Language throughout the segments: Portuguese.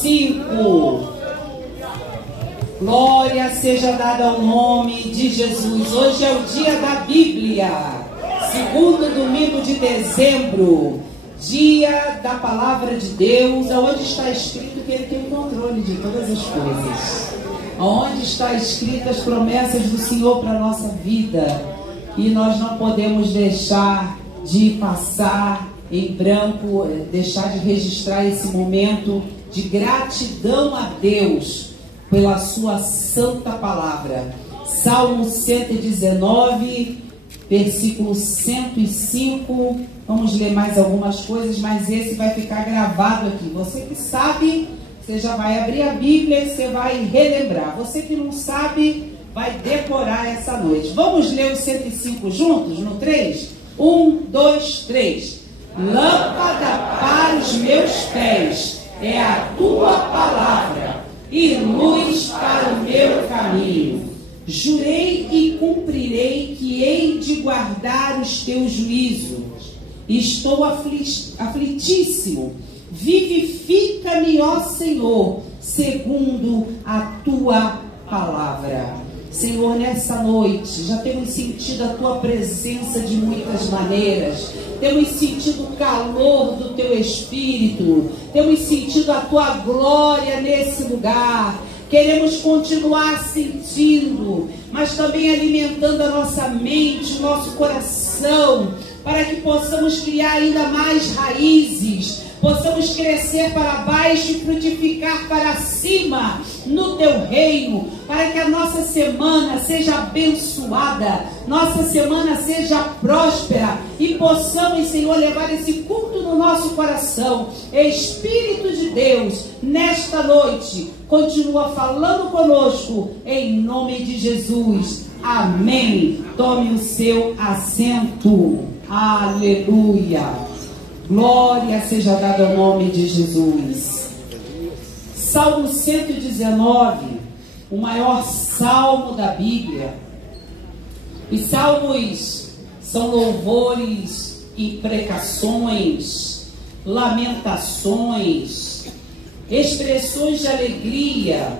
5. Glória seja dada ao nome de Jesus. Hoje é o dia da Bíblia, segundo domingo de dezembro, dia da palavra de Deus, onde está escrito que Ele tem o controle de todas as coisas, onde está escrito as promessas do Senhor para a nossa vida, e nós não podemos deixar de passar em branco, deixar de registrar esse momento de gratidão a Deus pela sua santa palavra. Salmo 119, versículo 105. Vamos ler mais algumas coisas, mas esse vai ficar gravado aqui. Você que sabe, você já vai abrir a Bíblia e você vai relembrar. Você que não sabe, vai decorar essa noite. Vamos ler o 105 juntos, no 3? 1, 2, 3. Lâmpada para os meus pés é a tua palavra e luz para o meu caminho. Jurei e cumprirei que hei de guardar os teus juízos. Estou aflitíssimo. Vivifica-me, ó Senhor, segundo a tua palavra. Senhor, nessa noite já temos sentido a tua presença de muitas maneiras. Temos sentido o calor do teu Espírito. Temos sentido a tua glória nesse lugar. Queremos continuar sentindo, mas também alimentando a nossa mente, o nosso coração, para que possamos criar ainda mais raízes, possamos crescer para baixo e frutificar para cima no teu reino, para que a nossa semana seja abençoada, nossa semana seja próspera e possamos, Senhor, levar esse culto no nosso coração. Espírito de Deus, nesta noite, continua falando conosco, em nome de Jesus. Amém. Tome o seu assento. Aleluia. Glória seja dada ao nome de Jesus. Salmo 119, o maior salmo da Bíblia. Os salmos são louvores, imprecações, lamentações, expressões de alegria,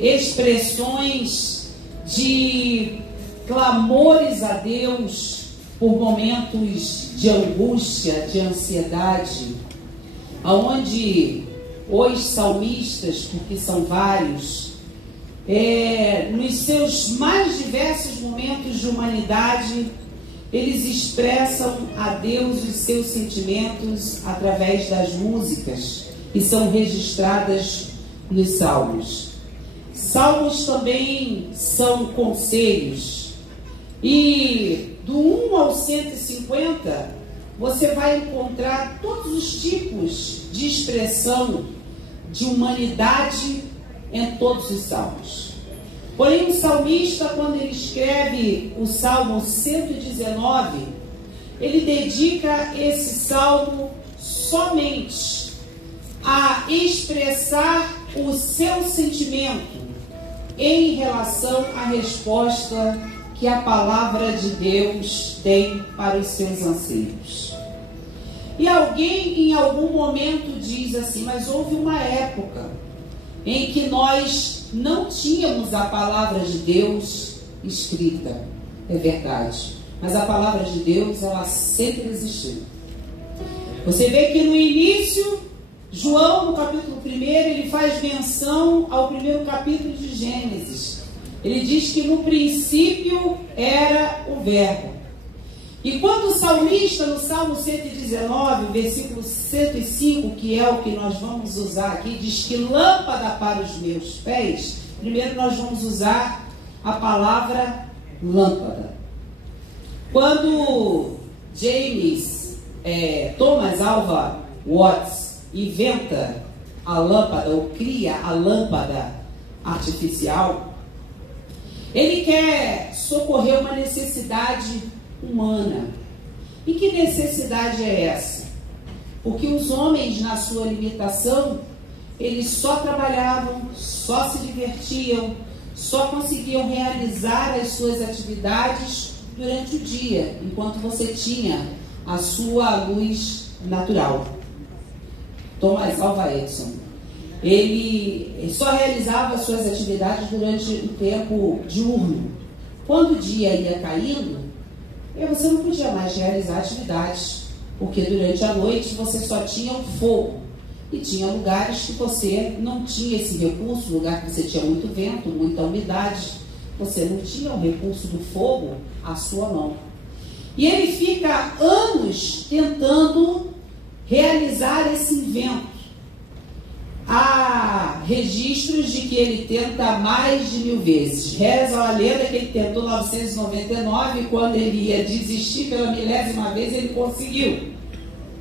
expressões de clamores a Deus por momentos de angústia, de ansiedade, aonde os salmistas, porque são vários, nos seus mais diversos momentos de humanidade, eles expressam a Deus os seus sentimentos através das músicas que são registradas nos salmos. Salmos também são conselhos, e do 1 ao 150, você vai encontrar todos os tipos de expressão de humanidade em todos os salmos. Porém, o salmista, quando ele escreve o Salmo 119, ele dedica esse salmo somente a expressar o seu sentimento em relação à resposta que a palavra de Deus tem para os seus anseios. E alguém em algum momento diz assim, mas houve uma época em que nós não tínhamos a palavra de Deus escrita. É verdade. Mas a palavra de Deus, ela sempre existiu. Você vê que no início, João, no capítulo 1, ele faz menção ao primeiro capítulo de Gênesis. Ele diz que no princípio era o Verbo. E quando o salmista, no Salmo 119, versículo 105, que é o que nós vamos usar aqui, diz que lâmpada para os meus pés, primeiro nós vamos usar a palavra lâmpada. Quando Thomas Alva Watts inventa a lâmpada, ou cria a lâmpada artificial, ele quer socorrer uma necessidade humana. E que necessidade é essa? Porque os homens, na sua limitação, eles só trabalhavam, só se divertiam, só conseguiam realizar as suas atividades durante o dia, enquanto você tinha a sua luz natural. Thomas Alva Edison. ele só realizava suas atividades durante o tempo diurno. Quando o dia ia caindo, você não podia mais realizar atividades, porque durante a noite você só tinha o fogo. E tinha lugares que você não tinha esse recurso, lugar que você tinha muito vento, muita umidade, você não tinha o recurso do fogo à sua mão. E ele fica anos tentando realizar esse invento. Há registros de que ele tenta mais de 1000 vezes. Reza a lenda que ele tentou 999 e quando ele ia desistir pela 1000ª vez ele conseguiu.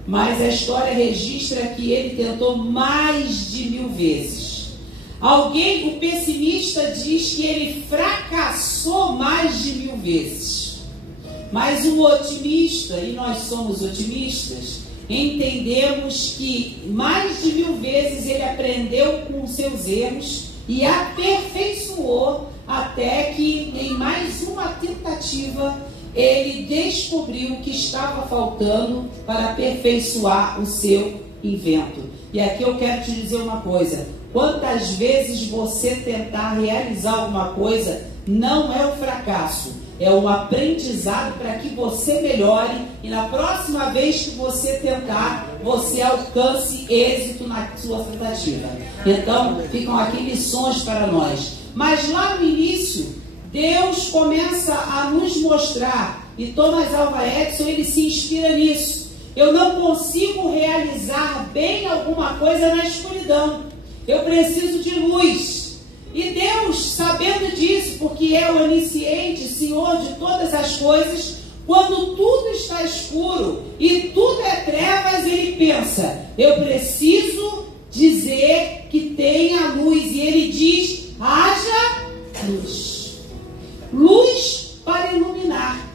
Mas a história registra que ele tentou mais de 1000 vezes. O pessimista diz que ele fracassou mais de 1000 vezes. Mas o otimista, e nós somos otimistas, entendemos que mais de 1000 vezes ele aprendeu com os seus erros e aperfeiçoou até que em mais uma tentativa ele descobriu o que estava faltando para aperfeiçoar o seu invento. E aqui eu quero te dizer uma coisa: quantas vezes você tentar realizar alguma coisa não é um fracasso, é um aprendizado para que você melhore e na próxima vez que você tentar, você alcance êxito na sua tentativa. Então, ficam aqui lições para nós. Mas lá no início, Deus começa a nos mostrar, e Thomas Alva Edison, ele se inspira nisso. Eu não consigo realizar bem alguma coisa na escuridão. Eu preciso de luz. E Deus, sabendo disso, porque é o onisciente, Senhor de todas as coisas, quando tudo está escuro e tudo é trevas, ele pensa, eu preciso dizer que tenha luz. E ele diz, haja luz. Luz para iluminar.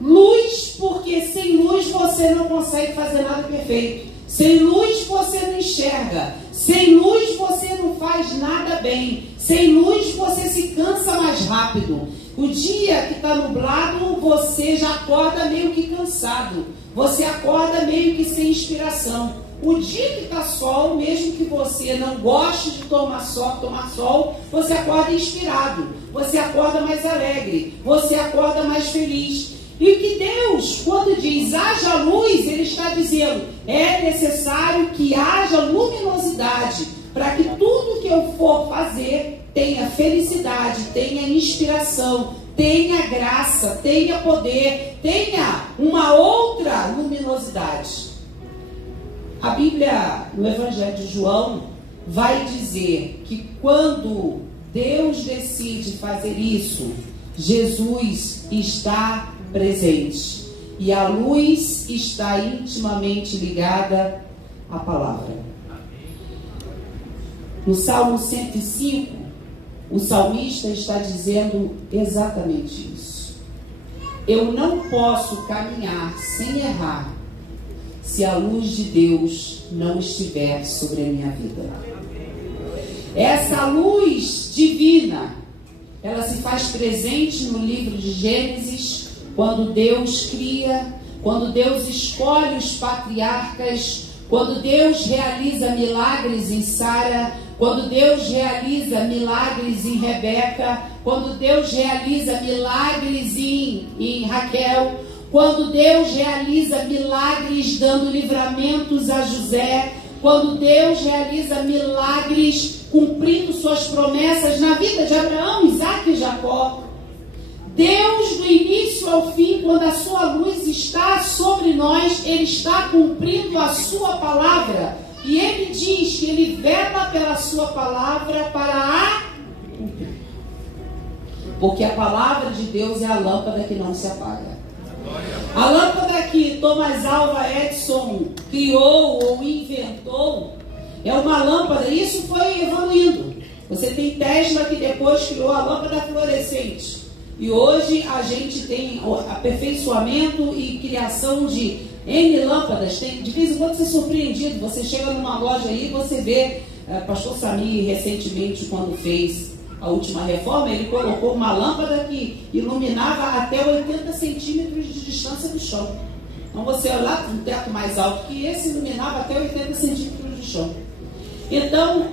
Luz, porque sem luz você não consegue fazer nada perfeito. Sem luz você não enxerga. Sem luz você não faz nada bem. Sem luz você se cansa mais rápido. O dia que está nublado, você já acorda meio que cansado. Você acorda meio que sem inspiração. O dia que está sol, mesmo que você não goste de tomar sol, você acorda inspirado. Você acorda mais alegre. Você acorda mais feliz. E que Deus, quando diz haja luz, Ele está dizendo, é necessário que haja luminosidade, para que tudo que eu for fazer tenha felicidade, tenha inspiração, tenha graça, tenha poder, tenha uma outra luminosidade. A Bíblia, no Evangelho de João, vai dizer que quando Deus decide fazer isso, Jesus está presente. E a luz está intimamente ligada à palavra. No Salmo 105, o salmista está dizendo exatamente isso. Eu não posso caminhar sem errar se a luz de Deus não estiver sobre a minha vida. Essa luz divina, ela se faz presente no livro de Gênesis, quando Deus cria, quando Deus escolhe os patriarcas, quando Deus realiza milagres em Sara, quando Deus realiza milagres em Rebeca, quando Deus realiza milagres em Raquel, quando Deus realiza milagres dando livramentos a José, quando Deus realiza milagres cumprindo suas promessas na vida de Abraão, Isaque e Jacó. Deus, do início ao fim, quando a sua luz está sobre nós, Ele está cumprindo a sua palavra. E Ele diz que Ele vela pela sua palavra para a cumprir. Porque a palavra de Deus é a lâmpada que não se apaga. A lâmpada que Thomas Alva Edison criou ou inventou é uma lâmpada, isso foi evoluindo. Você tem Tesla que depois criou a lâmpada fluorescente. E hoje a gente tem aperfeiçoamento e criação de N lâmpadas. De vez em quando você é surpreendido. Você chega numa loja aí e você vê, pastor Samir recentemente quando fez a última reforma, ele colocou uma lâmpada que iluminava até 80 centímetros de distância do chão. Então você olha lá, um teto mais alto que esse, iluminava até 80 centímetros do chão. Então,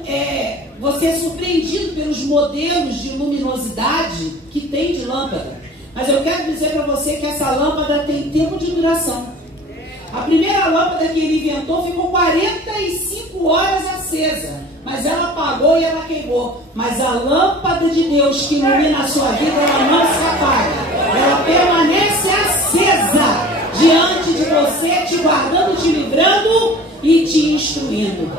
você é surpreendido pelos modelos de luminosidade que tem de lâmpada. Mas eu quero dizer para você que essa lâmpada tem tempo de duração. A primeira lâmpada que ele inventou ficou 45 horas acesa, mas ela apagou e ela queimou. Mas a lâmpada de Deus que ilumina a sua vida, ela não se apaga. Ela permanece acesa diante de você, te guardando, te livrando e te instruindo.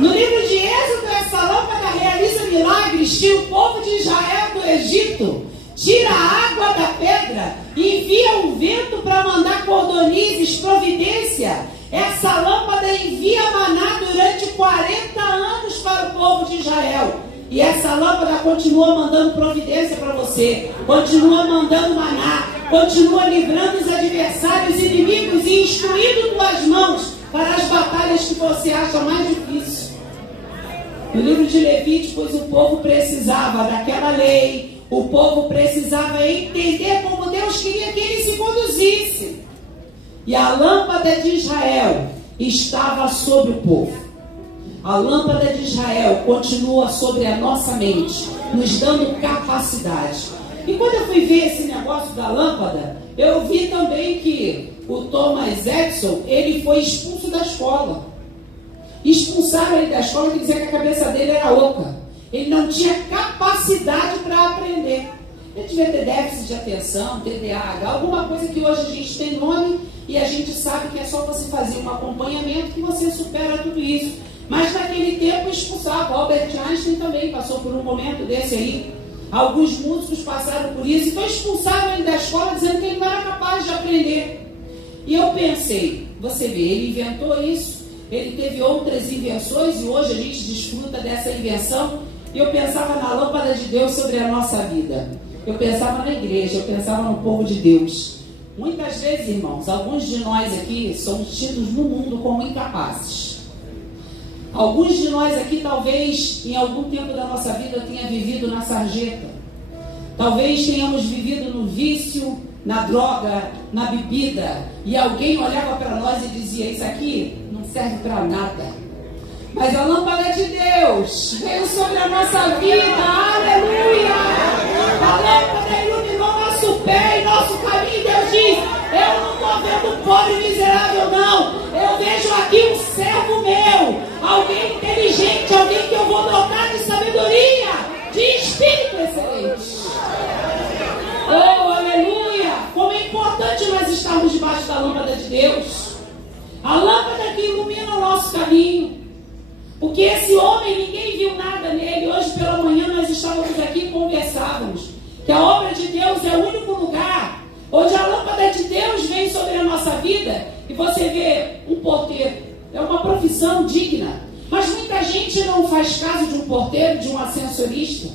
No livro de Êxodo, essa lâmpada realiza milagres, tira o povo de Israel do Egito, tira a água da pedra, envia um vento para mandar cordonizes, providência. Essa lâmpada envia maná durante 40 anos para o povo de Israel. E essa lâmpada continua mandando providência para você, continua mandando maná, continua livrando os adversários inimigos e instruindo tuas mãos para as batalhas que você acha mais difícil. No livro de Levíticos, o povo precisava daquela lei, o povo precisava entender como Deus queria que ele se conduzisse. E a lâmpada de Israel estava sobre o povo. A lâmpada de Israel continua sobre a nossa mente, nos dando capacidade. E quando eu fui ver esse negócio da lâmpada, eu vi também que o Thomas Edison, ele foi expulso da escola. Expulsaram ele da escola, quer dizer que a cabeça dele era oca. Ele não tinha capacidade para aprender. Ele devia ter déficit de atenção, TDAH, alguma coisa que hoje a gente tem nome e a gente sabe que é só você fazer um acompanhamento que você supera tudo isso. Mas naquele tempo expulsava. Albert Einstein também passou por um momento desse aí. Alguns músicos passaram por isso. Então expulsaram ele da escola dizendo que ele não era capaz de aprender. E eu pensei, você vê, ele inventou isso. Ele teve outras invenções e hoje a gente desfruta dessa invenção. E eu pensava na lâmpada de Deus sobre a nossa vida. Eu pensava na igreja, eu pensava no povo de Deus. Muitas vezes, irmãos, alguns de nós aqui somos tidos no mundo como incapazes. Alguns de nós aqui talvez em algum tempo da nossa vida tenha vivido na sarjeta. Talvez tenhamos vivido no vício, na droga, na bebida. E alguém olhava para nós e dizia, isso aqui não serve para nada. Mas a lâmpada de Deus veio sobre a nossa vida, aleluia! A lâmpada iluminou nosso pé e nosso caminho. Deus diz, eu não estou vendo um pobre miserável não, eu vejo aqui um servo meu, alguém inteligente, alguém que eu vou dotar de sabedoria, de espírito excelente. Oh, aleluia! Como é importante nós estarmos debaixo da lâmpada de Deus. A lâmpada que ilumina o nosso caminho. Porque esse homem, ninguém viu nada nele. Hoje pela manhã nós estávamos aqui e conversávamos que a obra de Deus é o único lugar onde a lâmpada de Deus vem sobre a nossa vida. E você vê um porteiro, é uma profissão digna. Mas muita gente não faz caso de um porteiro, de um ascensorista.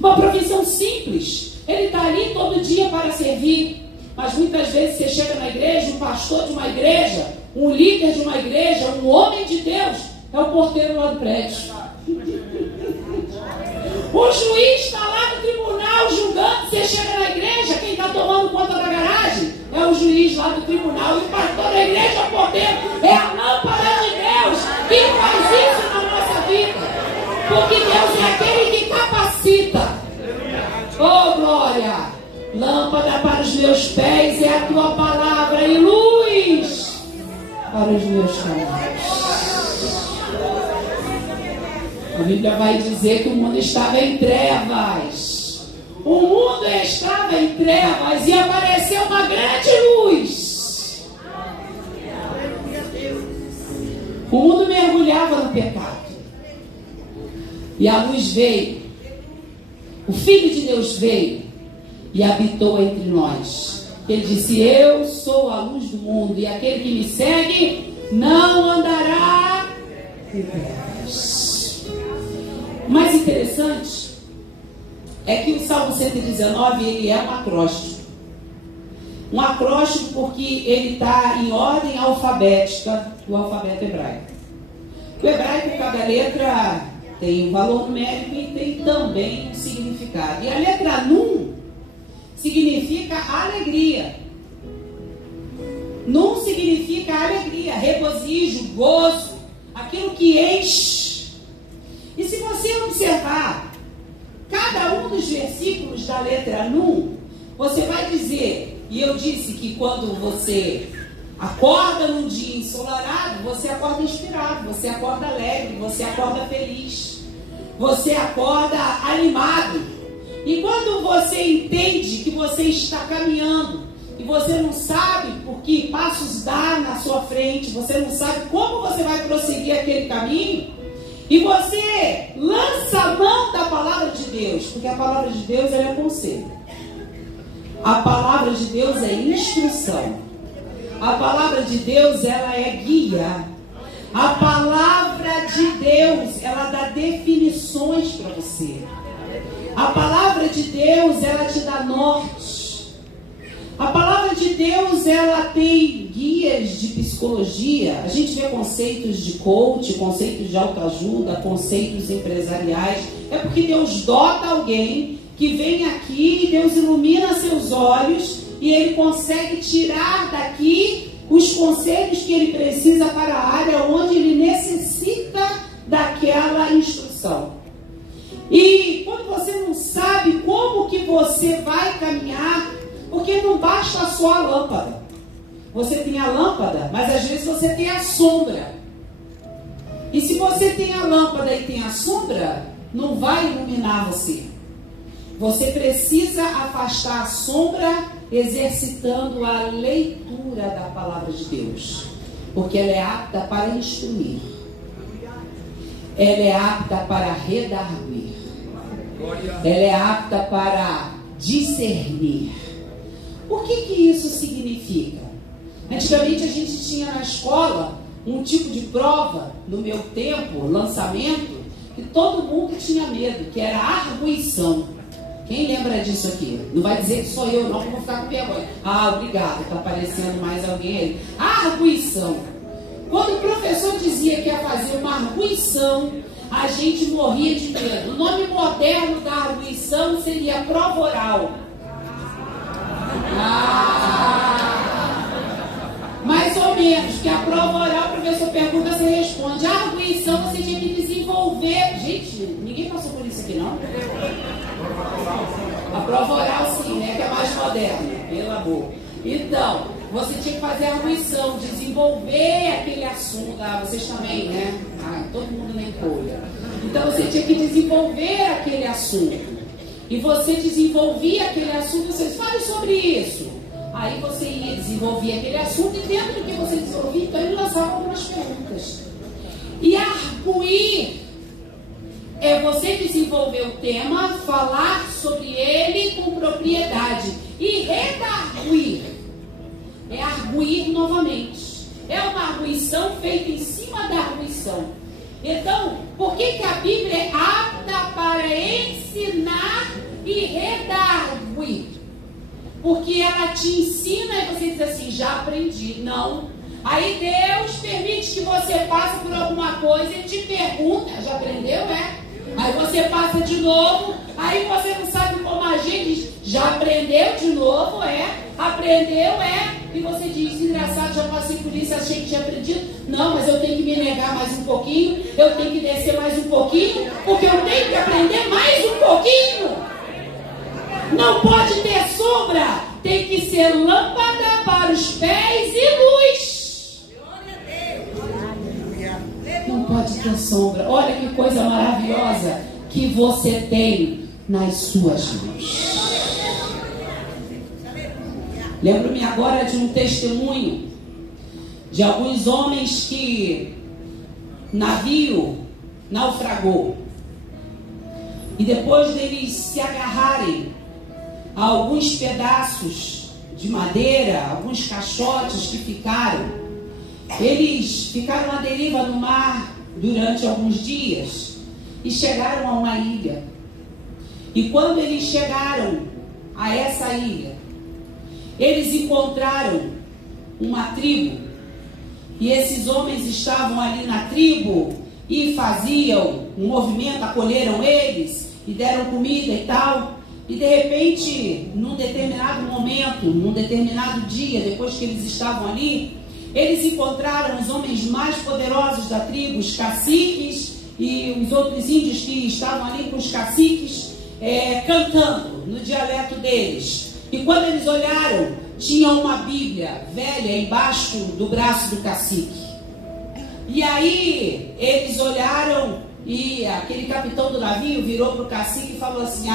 Uma profissão simples. Ele está ali todo dia para servir. Mas muitas vezes você chega na igreja, um pastor de uma igreja, um líder de uma igreja, um homem de Deus, é o porteiro lá do prédio. O juiz está lá no tribunal julgando. Você chega na igreja, quem está tomando conta da garagem é o juiz lá do tribunal. E o pastor da igreja é o porteiro. É a lâmpada de Deus que faz isso na nossa vida. Porque Deus é aquele que capacita. Oh, glória! Lâmpada para os meus pés é a tua palavra e luz para os meus caminhos. A Bíblia vai dizer que o mundo estava em trevas. O mundo estava em trevas e apareceu uma grande luz. O mundo mergulhava no pecado. E a luz veio. O Filho de Deus veio e habitou entre nós. Ele disse, eu sou a luz do mundo e aquele que me segue não andará em trevas. O mais interessante é que o Salmo 119 ele é um acróstico. Um acróstico porque ele está em ordem alfabética do alfabeto hebraico. O hebraico, cada letra tem um valor numérico e tem também um significado. E a letra Nun significa alegria. Nun significa alegria, regozijo, gozo, aquilo que enche observar cada um dos versículos da letra Nun, você vai dizer, e eu disse que quando você acorda num dia ensolarado, você acorda inspirado, você acorda alegre, você acorda feliz, você acorda animado. E quando você entende que você está caminhando e você não sabe por que passos dar na sua frente, você não sabe como você vai prosseguir aquele caminho, e você lança a mão da palavra de Deus, porque a palavra de Deus ela é conselho, a palavra de Deus é instrução, a palavra de Deus ela é guia, a palavra de Deus ela dá definições para você, a palavra de Deus ela te dá norte. A palavra de Deus, ela tem guias de psicologia. A gente vê conceitos de coach, conceitos de autoajuda, conceitos empresariais. É porque Deus dota alguém que vem aqui e Deus ilumina seus olhos e ele consegue tirar daqui os conselhos que ele precisa para a área onde ele necessita daquela instrução. E quando você não sabe como que você vai caminhar, porque não basta só a lâmpada. Você tem a lâmpada, mas às vezes você tem a sombra. E se você tem a lâmpada e tem a sombra, não vai iluminar você. Você precisa afastar a sombra exercitando a leitura da palavra de Deus. Porque ela é apta para instruir. Ela é apta para redarguir. Ela é apta para discernir. O que isso significa? Antigamente a gente tinha na escola um tipo de prova, no meu tempo, lançamento, que todo mundo tinha medo, que era a arguição. Quem lembra disso aqui? Não vai dizer que sou eu, não, que eu vou ficar com vergonha. Ah, obrigado, está aparecendo mais alguém aí. A arguição. Quando o professor dizia que ia fazer uma arguição, a gente morria de medo. O nome moderno da arguição seria prova oral. Mais ou menos, que a prova oral, o professor pergunta, você responde. A arguição você tinha que desenvolver. Gente, ninguém passou por isso aqui, não? A prova oral sim, né? Que é mais moderna, pelo amor. Então, você tinha que fazer a arguição, desenvolver aquele assunto. Ah, vocês também, né? Ah, todo mundo nem colha. Então, você tinha que desenvolver aquele assunto. E você desenvolvia aquele assunto, vocês falem sobre isso. Aí você ia desenvolver aquele assunto e dentro do que você desenvolvia, então ele lançava algumas perguntas. E arguir é você desenvolver o tema, falar sobre ele com propriedade. E redarguir é arguir novamente. É uma arguição feita em cima da arguição. Então, por que a Bíblia é apta para ensinar e redarguir? Porque ela te ensina e você diz assim, já aprendi. Não. Aí Deus permite que você passe por alguma coisa e te pergunta, já aprendeu, é? Aí você passa de novo, aí você não sabe como agir, diz, já aprendeu de novo, é? Aprendeu, é? E você diz, engraçado, já passei por isso, achei que tinha aprendido. Não, mas eu tenho que me negar mais um pouquinho, eu tenho que descer mais um pouquinho, porque eu tenho que aprender mais um pouquinho. Não pode ter sombra, tem que ser lâmpada para os pés e luz. Não pode ter sombra. Olha que coisa maravilhosa que você tem nas suas mãos. Lembro-me agora de um testemunho de alguns homens que navio naufragou. E depois deles se agarrarem a alguns pedaços de madeira, alguns caixotes que ficaram, eles ficaram à deriva no mar durante alguns dias e chegaram a uma ilha. E quando eles chegaram a essa ilha, eles encontraram uma tribo. E esses homens estavam ali na tribo e faziam um movimento, acolheram eles e deram comida e tal. E de repente, num determinado momento, num determinado dia, depois que eles estavam ali, eles encontraram os homens mais poderosos da tribo, os caciques e os outros índios que estavam ali com os caciques cantando no dialeto deles. E quando eles olharam, tinha uma Bíblia velha embaixo do braço do cacique. E aí eles olharam e aquele capitão do navio virou para o cacique e falou assim: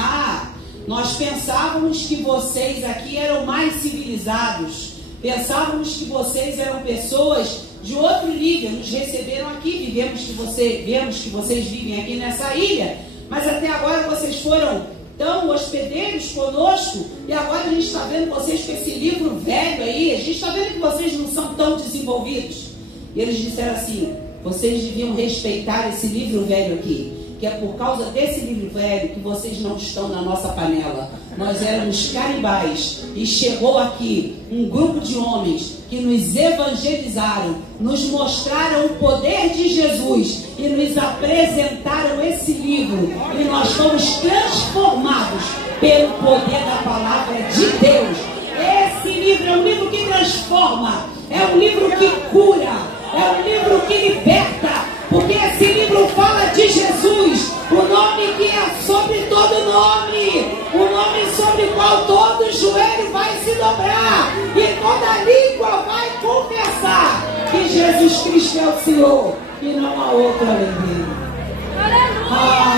nós pensávamos que vocês aqui eram mais civilizados, pensávamos que vocês eram pessoas de outro nível, nos receberam aqui, vemos que vocês vivem aqui nessa ilha, mas até agora vocês foram tão hospedeiros conosco, e agora a gente está vendo vocês com esse livro velho aí, a gente está vendo que vocês não são tão desenvolvidos. E eles disseram assim: vocês deviam respeitar esse livro velho aqui, que é por causa desse livro velho que vocês não estão na nossa panela. Nós éramos canibais e chegou aqui um grupo de homens que nos evangelizaram, nos mostraram o poder de Jesus e nos apresentaram esse livro, e nós fomos transformados pelo poder da palavra de Deus. Esse livro é um livro que transforma, é um livro que cura, é um livro que liberta, porque esse livro fala de Jesus, o nome que é sobre todo nome, o nome sobre o qual todo joelho vai se dobrar e toda língua vai confessar que Jesus Cristo é o Senhor e não há outro além dele.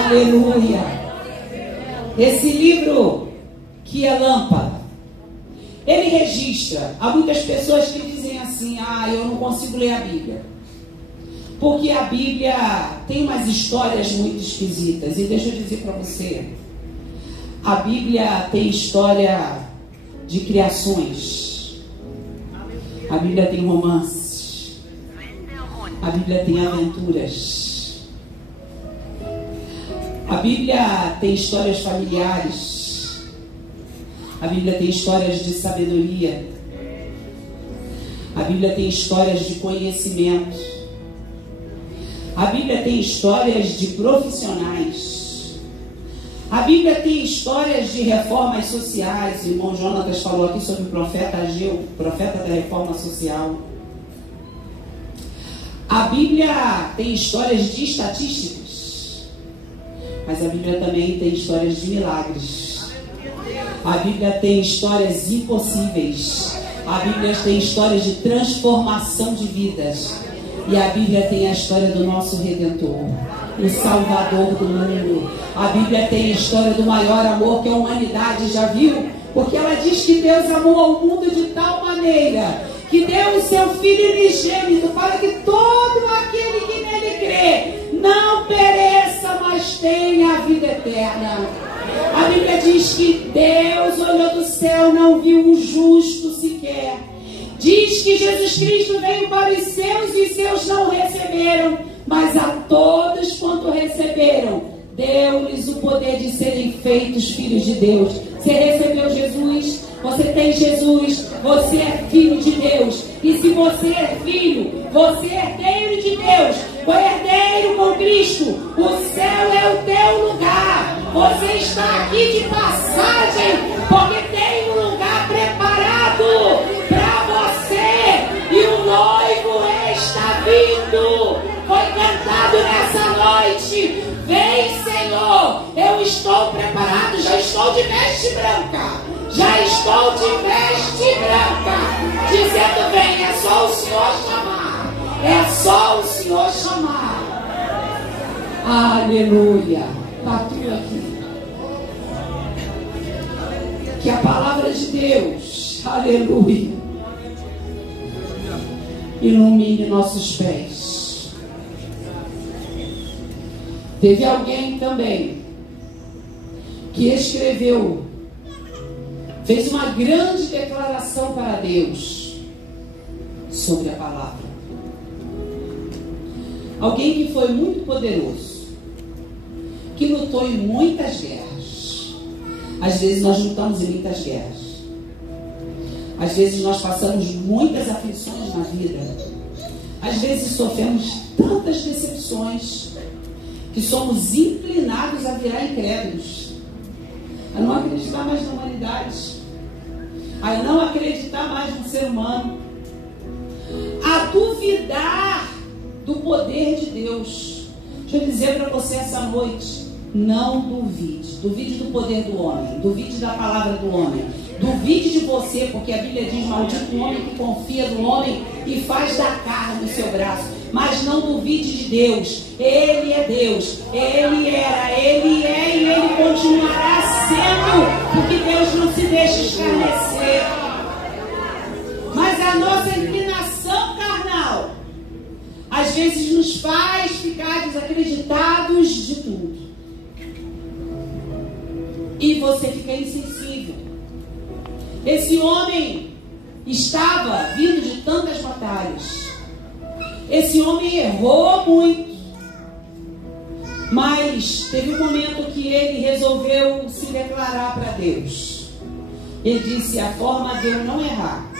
Aleluia! Aleluia! Esse livro que é lâmpada, ele registra. Há muitas pessoas que dizem assim: eu não consigo ler a Bíblia, porque a Bíblia tem umas histórias muito esquisitas. E deixa eu dizer para você, a Bíblia tem história de criações, a Bíblia tem romances, a Bíblia tem aventuras, a Bíblia tem histórias familiares, a Bíblia tem histórias de sabedoria, a Bíblia tem histórias de conhecimento, a Bíblia tem histórias de profissionais, a Bíblia tem histórias de reformas sociais. O irmão Jonatas falou aqui sobre o profeta Ageu, profeta da reforma social. A Bíblia tem histórias de estatísticas, mas a Bíblia também tem histórias de milagres. A Bíblia tem histórias impossíveis. A Bíblia tem histórias de transformação de vidas. E a Bíblia tem a história do nosso Redentor, o Salvador do mundo. A Bíblia tem a história do maior amor que a humanidade já viu, porque ela diz que Deus amou ao mundo de tal maneira que deu o seu Filho unigênito para que todo aquele que nele crê não pereça, mas tenha a vida eterna. A Bíblia diz que Deus olhou do céu, não viu um justo sequer. Diz que Jesus Cristo veio para os seus e os seus não receberam, mas a todos quanto receberam, deu-lhes o poder de serem feitos filhos de Deus. Você recebeu Jesus, você tem Jesus, você é filho de Deus. E se você é filho, você é herdeiro de Deus, foi herdeiro com Cristo. O céu é o teu lugar. Você está aqui de passagem, porque tem um lugar preparado para você, e o noivo está vindo. Foi cantado nessa noite: vem, Senhor, eu estou preparado, já estou de veste branca, já estou de veste branca, dizendo: vem, é só o Senhor chamar, é só o Senhor chamar. Aleluia. Está tudo aqui. Que a palavra de Deus, aleluia, ilumine nossos pés. Teve alguém também que escreveu, fez uma grande declaração para Deus sobre a palavra. Alguém que foi muito poderoso, que lutou em muitas guerras. Às vezes nós lutamos em muitas guerras. Às vezes nós passamos muitas aflições na vida. Às vezes sofremos tantas decepções que somos inclinados a virar incrédulos, a não acreditar mais na humanidade, a não acreditar mais no ser humano, a duvidar do poder de Deus. Deixa eu dizer para você essa noite, não duvide. Duvide do poder do homem, duvide da palavra do homem, duvide de você, porque a Bíblia diz: maldito o homem que confia no homem e faz da carne o seu braço. Mas não duvide de Deus. Ele é Deus, Ele era, Ele é e Ele continuará sendo, porque Deus não se deixa escarnecer. Mas a nossa inclinação carnal às vezes nos faz ficar desacreditados de tudo. E você fica insensível. Esse homem estava vindo de tantas batalhas. Esse homem errou muito. Mas teve um momento que ele resolveu se declarar para Deus. Ele disse: a forma de eu não errar,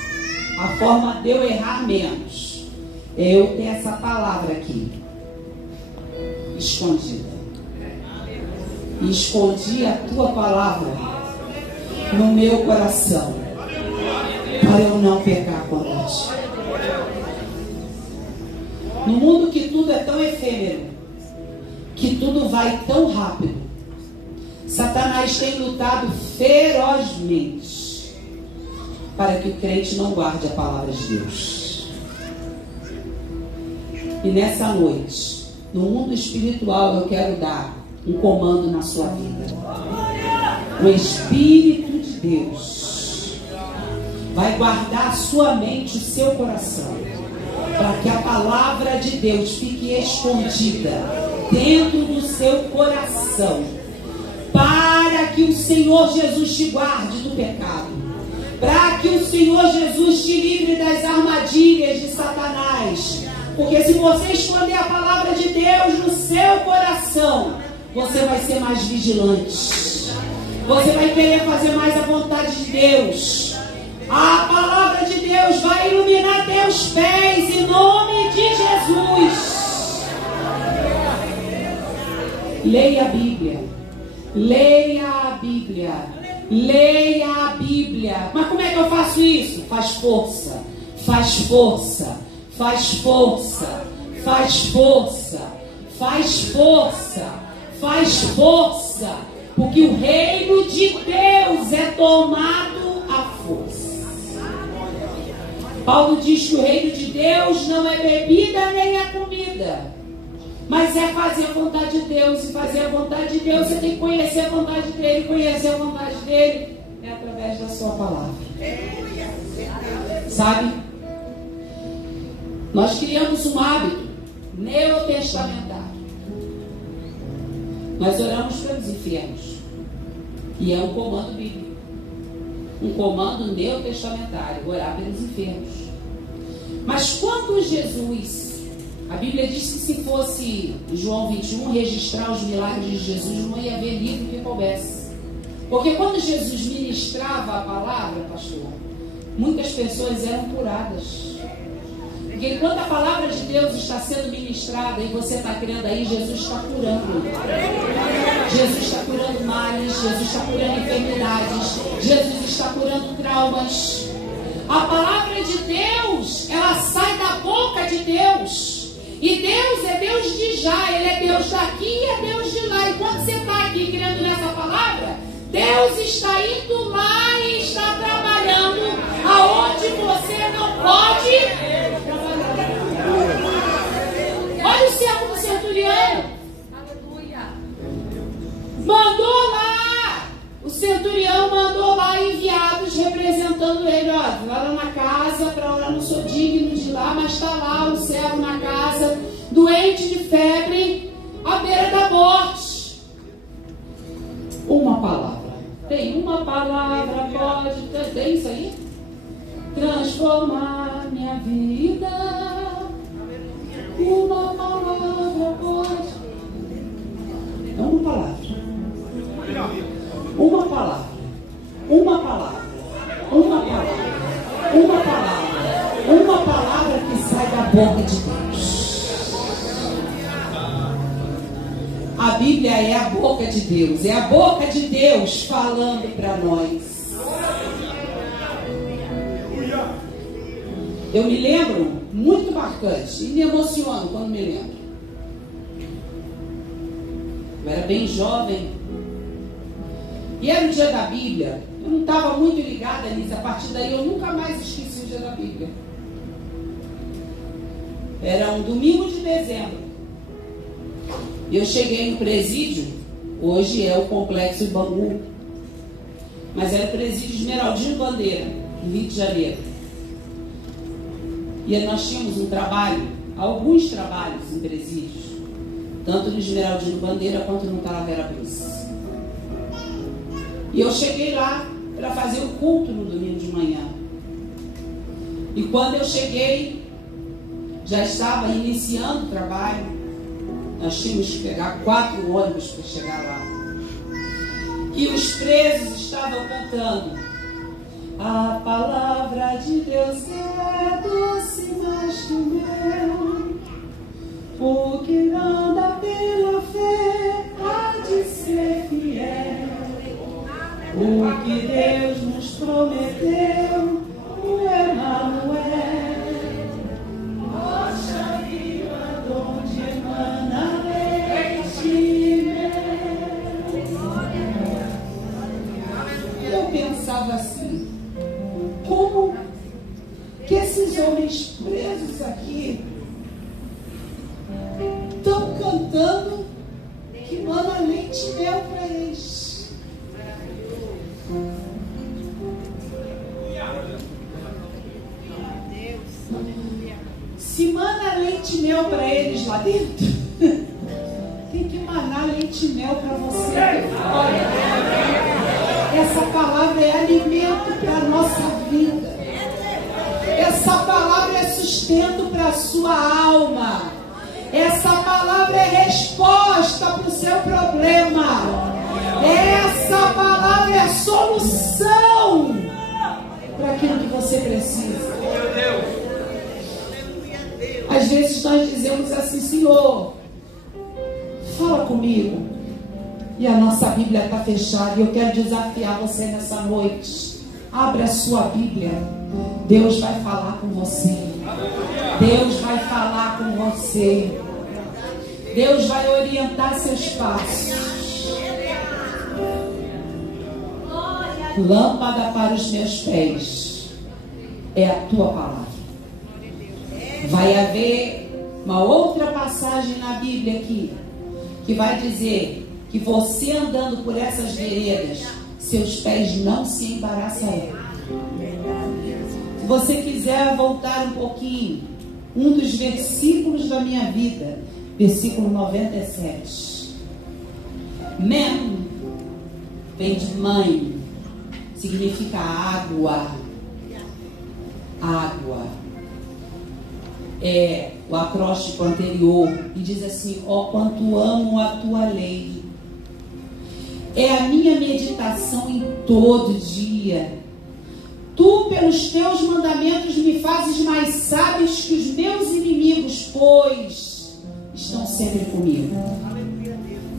a forma de eu errar menos, eu tenho essa palavra aqui, escondida. E escondi a tua palavra no meu coração, para eu não pecar contra ti. No mundo que tudo é tão efêmero, que tudo vai tão rápido, Satanás tem lutado ferozmente para que o crente não guarde a palavra de Deus. E nessa noite, no mundo espiritual, eu quero dar um comando na sua vida. O Espírito de Deus vai guardar a sua mente, o seu coração, para que a palavra de Deus fique escondida dentro do seu coração, para que o Senhor Jesus te guarde do pecado, para que o Senhor Jesus te livre das armadilhas de Satanás. Porque se você esconder a palavra de Deus no seu coração, você vai ser mais vigilante, você vai querer fazer mais a vontade de Deus. A palavra de Deus vai iluminar teus pés em nome de Jesus. Leia a Bíblia, leia a Bíblia, leia a Bíblia. Mas como é que eu faço isso? Faz força, faz força, faz força, faz força, faz força, faz força, porque o reino de Deus é tomado à força. Paulo diz que o reino de Deus não é bebida nem é comida, mas é fazer a vontade de Deus. E fazer a vontade de Deus, você tem que conhecer a vontade dele. Conhecer a vontade dele é através da sua palavra. Sabe? Nós criamos um hábito neotestamentário. Nós oramos pelos enfermos. E é um comando bíblico. Um comando neotestamentário, orar pelos enfermos. Mas quando Jesus, a Bíblia diz que se fosse João 21 registrar os milagres de Jesus, não ia haver livro que coubesse. Porque quando Jesus ministrava a palavra, pastor, muitas pessoas eram curadas. Porque enquanto a palavra de Deus está sendo ministrada e você está crendo aí, Jesus está curando. Jesus está curando males, Jesus está curando enfermidades, Jesus está curando traumas. A palavra de Deus, ela sai da boca de Deus. E Deus é Deus de já, Ele é Deus daqui e é Deus de lá. E quando você está aqui crendo nessa palavra, Deus está indo lá e está trabalhando aonde você não pode trabalhar. Olha o servo do centurião. Mandou lá, o centurião mandou lá enviados representando ele. Ó, vai lá na casa para orar, não sou digno de ir lá, mas está lá o servo na casa, doente de febre, à beira da morte. Uma palavra. Tem uma palavra, pode. Tem isso aí? Transformar minha vida. Uma palavra pode. É uma palavra. Uma palavra. Uma palavra. Uma palavra. Uma palavra. Uma palavra que sai da boca de Deus. A Bíblia é a boca de Deus. É a boca de Deus falando para nós. Eu me lembro, muito marcante, e me emociono quando me lembro. Eu era bem jovem. E era o dia da Bíblia. Eu não estava muito ligada nisso. A partir daí eu nunca mais esqueci o dia da Bíblia. Era um domingo de dezembro. E eu cheguei no presídio. Hoje é o Complexo Bangu. Mas era o presídio Esmeraldino Bandeira, no Rio de Janeiro. E nós tínhamos um trabalho, alguns trabalhos em presídios, tanto no Esmeraldino Bandeira quanto no Talavera Bruce. E eu cheguei lá para fazer o culto no domingo de manhã. E quando eu cheguei, já estava iniciando o trabalho. Nós tínhamos que pegar 4 ônibus para chegar lá. E os presos estavam cantando: a palavra de Deus é doce mais que o mel, o que anda pela fé há de ser fiel. O que Deus nos prometeu, o Emanuel, rocha viva donde emana leite e mel. Eu pensava assim: como que esses homens presos aqui estão cantando que mana leite e mel para eles? Se mana leite e mel para eles lá dentro, tem que manar leite e mel para você aqui fora. Essa palavra é alimento para a nossa vida. Essa palavra é sustento para a sua alma. Essa palavra é resposta para o seu problema. Essa palavra é solução para aquilo que você precisa. Às vezes nós dizemos assim: Senhor, fala comigo. E a nossa Bíblia está fechada. E eu quero desafiar você nessa noite. Abra a sua Bíblia. Deus vai falar com você. Deus vai falar com você. Deus vai orientar seus passos. Lâmpada para os meus pés é a tua palavra. Vai haver uma outra passagem na Bíblia aqui que vai dizer que você andando por essas veredas, seus pés não se embaraçarão. Se você quiser voltar um pouquinho, um dos versículos da minha vida, versículo 97. Mem vem de mãe, significa água. Água. É o acróstico anterior e diz assim: ó, quanto amo a tua lei. É a minha meditação em todo dia. Tu, pelos teus mandamentos, me fazes mais sábios que os meus inimigos, pois estão sempre comigo.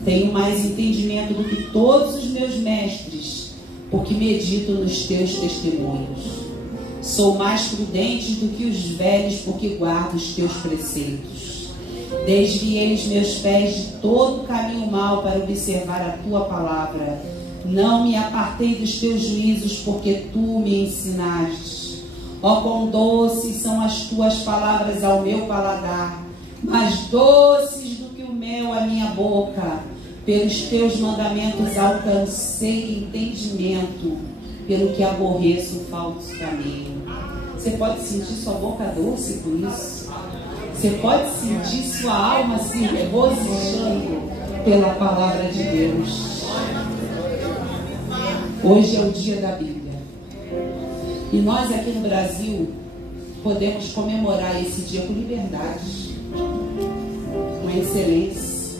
Tenho mais entendimento do que todos os meus mestres, porque medito nos teus testemunhos. Sou mais prudente do que os velhos, porque guardo os teus preceitos. Desviei os meus pés de todo caminho mau para observar a tua palavra. Não me apartei dos teus juízos, porque tu me ensinaste. Ó, quão doces são as tuas palavras ao meu paladar, mais doces do que o mel à minha boca. Pelos teus mandamentos alcancei entendimento, pelo que aborreço o falso caminho. Você pode sentir sua boca doce por isso? Você pode sentir sua alma se regozijando pela palavra de Deus. Hoje é o dia da Bíblia. E nós aqui no Brasil podemos comemorar esse dia com liberdade, com excelência.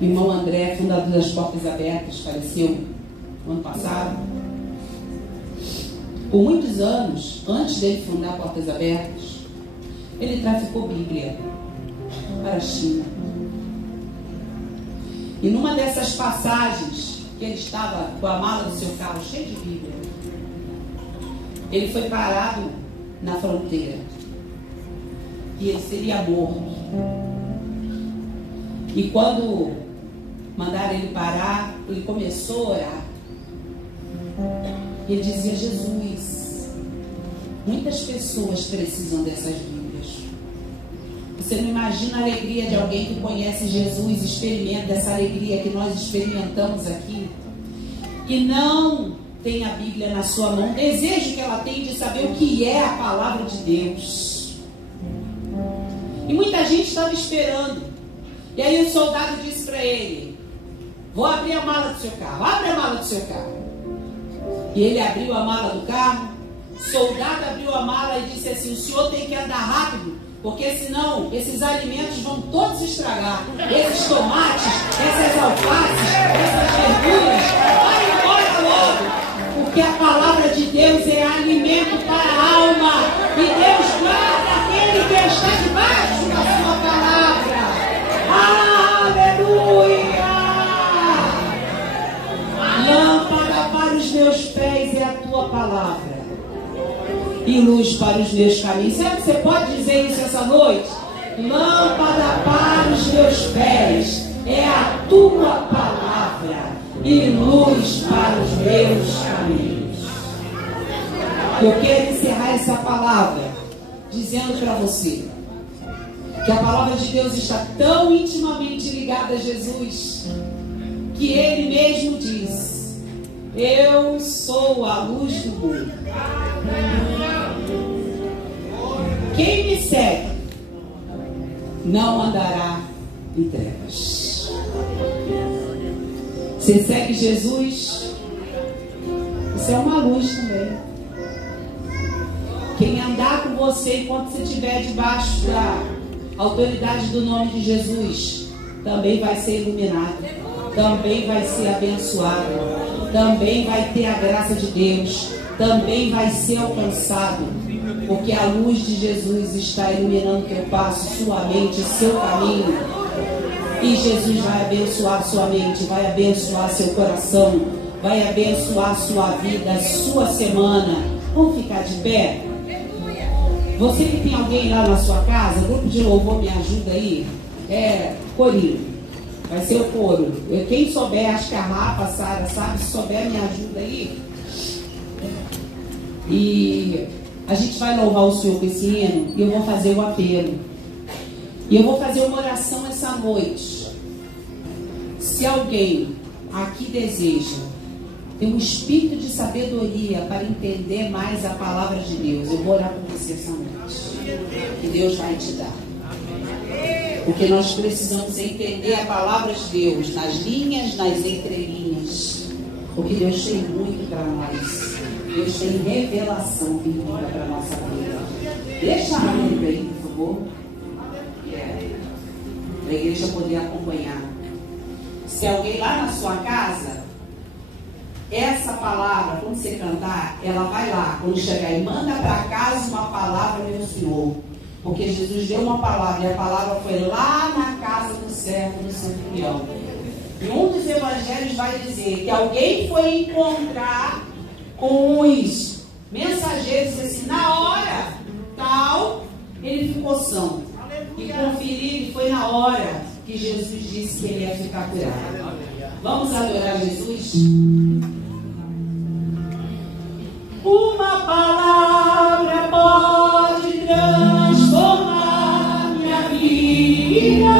O irmão André, fundador das Portas Abertas, faleceu no ano passado. Por muitos anos, antes dele fundar Portas Abertas, ele traficou Bíblia para a China. E numa dessas passagens, que ele estava com a mala do seu carro cheia de Bíblia, ele foi parado na fronteira e ele seria morto. E quando mandaram ele parar, ele começou a orar. E ele dizia: Jesus, muitas pessoas precisam dessas Bíblias. Você não imagina a alegria de alguém que conhece Jesus, experimenta essa alegria que nós experimentamos aqui, que não tem a Bíblia na sua mão, o desejo que ela tem de saber o que é a palavra de Deus. E muita gente estava esperando. E aí o soldado disse para ele: vou abrir a mala do seu carro, abre a mala do seu carro. E ele abriu a mala do carro, o soldado abriu a mala e disse assim: o senhor tem que andar rápido, porque senão esses alimentos vão todos estragar. Esses tomates, essas alfaces, essas verduras, vai embora logo, porque a palavra de Deus é alimento para a alma, e Deus guarda aquele que está debaixo da sua palavra. Aleluia! Lâmpada para os meus pés é a tua palavra, e luz para os meus caminhos. Será que você pode dizer isso essa noite? Lâmpada para os meus pés é a tua palavra, e luz para os meus caminhos. Eu quero encerrar essa palavra dizendo para você que a palavra de Deus está tão intimamente ligada a Jesus, que Ele mesmo diz: eu sou a luz do mundo. Quem me segue não andará em trevas. Você segue Jesus, você é uma luz também. Quem andar com você enquanto você estiver debaixo da autoridade do nome de Jesus também vai ser iluminado, também vai ser abençoado, também vai ter a graça de Deus, também vai ser alcançado, porque a luz de Jesus está iluminando teu passo, sua mente, seu caminho. E Jesus vai abençoar sua mente, vai abençoar seu coração, vai abençoar sua vida, sua semana. Vamos ficar de pé? Você que tem alguém lá na sua casa, o grupo de louvor me ajuda aí? Corinho. Vai ser o coro. Quem souber, acho que a Rafa, a Sara, sabe? Se souber, me ajuda aí. E a gente vai louvar o Senhor com esse hino, e eu vou fazer o apelo. E eu vou fazer uma oração essa noite. Se alguém aqui deseja ter um espírito de sabedoria para entender mais a palavra de Deus, eu vou orar por você essa noite. Que Deus vai te dar. Porque nós precisamos entender a palavra de Deus nas linhas, nas entrelinhas. Porque Deus tem muito para nós. Deus tem revelação bíblica para a nossa vida. Deixa a Bíblia aí, por favor. Para a igreja poder acompanhar. Se alguém lá na sua casa, essa palavra, quando você cantar, ela vai lá, quando chegar e manda para casa uma palavra, meu Senhor. Porque Jesus deu uma palavra, e a palavra foi lá na casa do servo do centurião. E um dos evangelhos vai dizer que alguém foi encontrar com os mensageiros e disse assim: na hora tal, ele ficou são. E conferiu, e foi na hora que Jesus disse que ele ia ficar curado. Vamos adorar Jesus? Uma palavra pode transformar minha vida.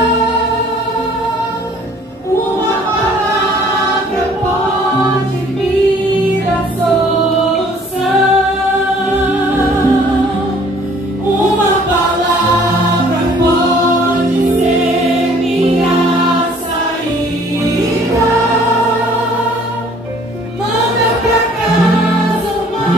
Uma palavra pode vir a solução. Uma palavra pode ser minha saída. Manda pra casa uma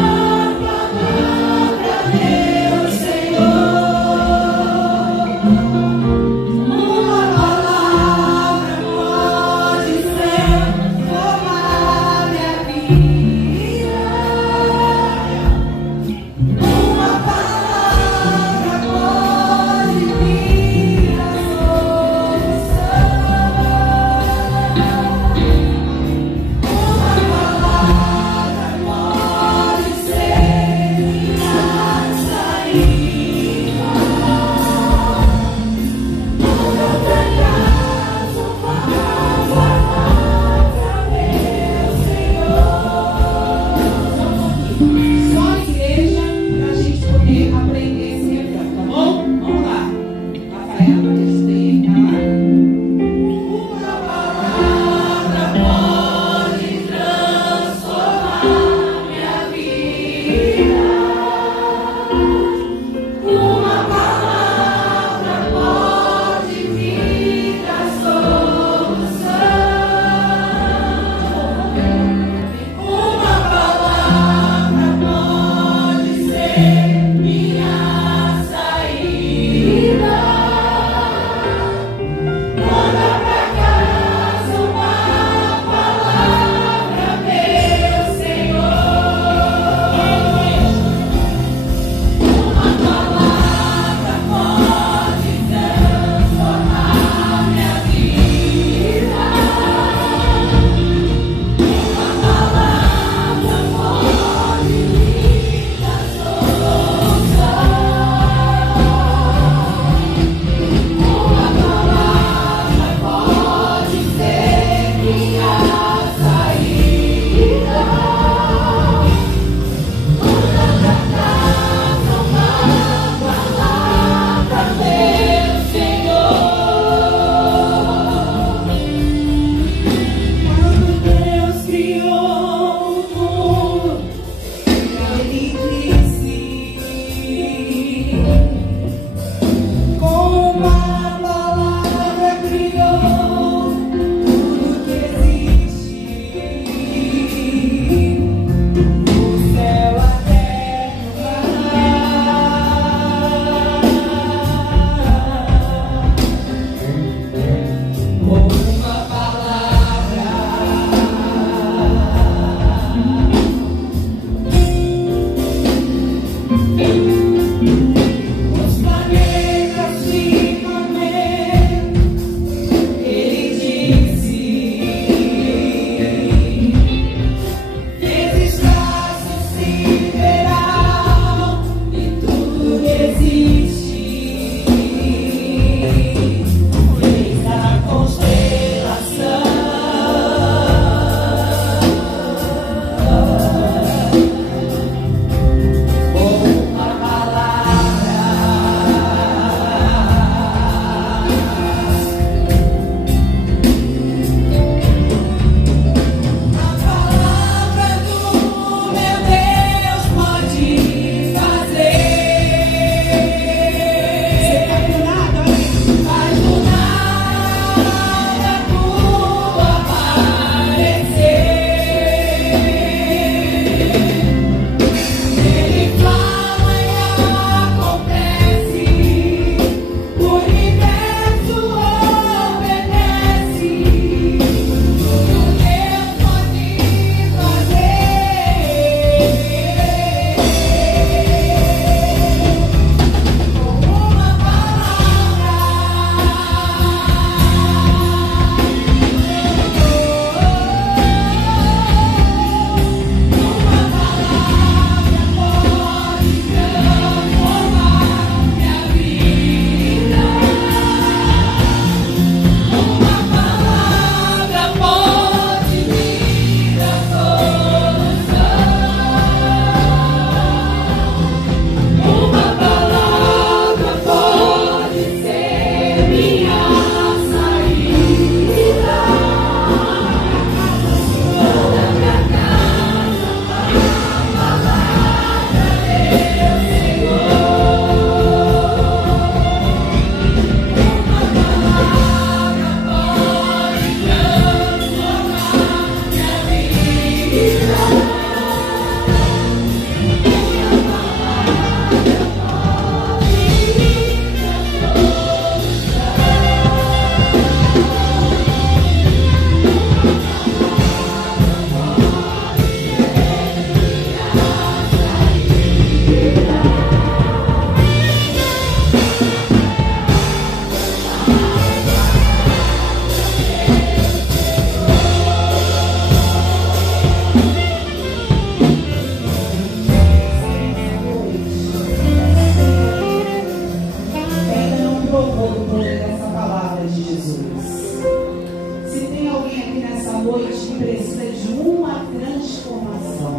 noite precisa de uma transformação.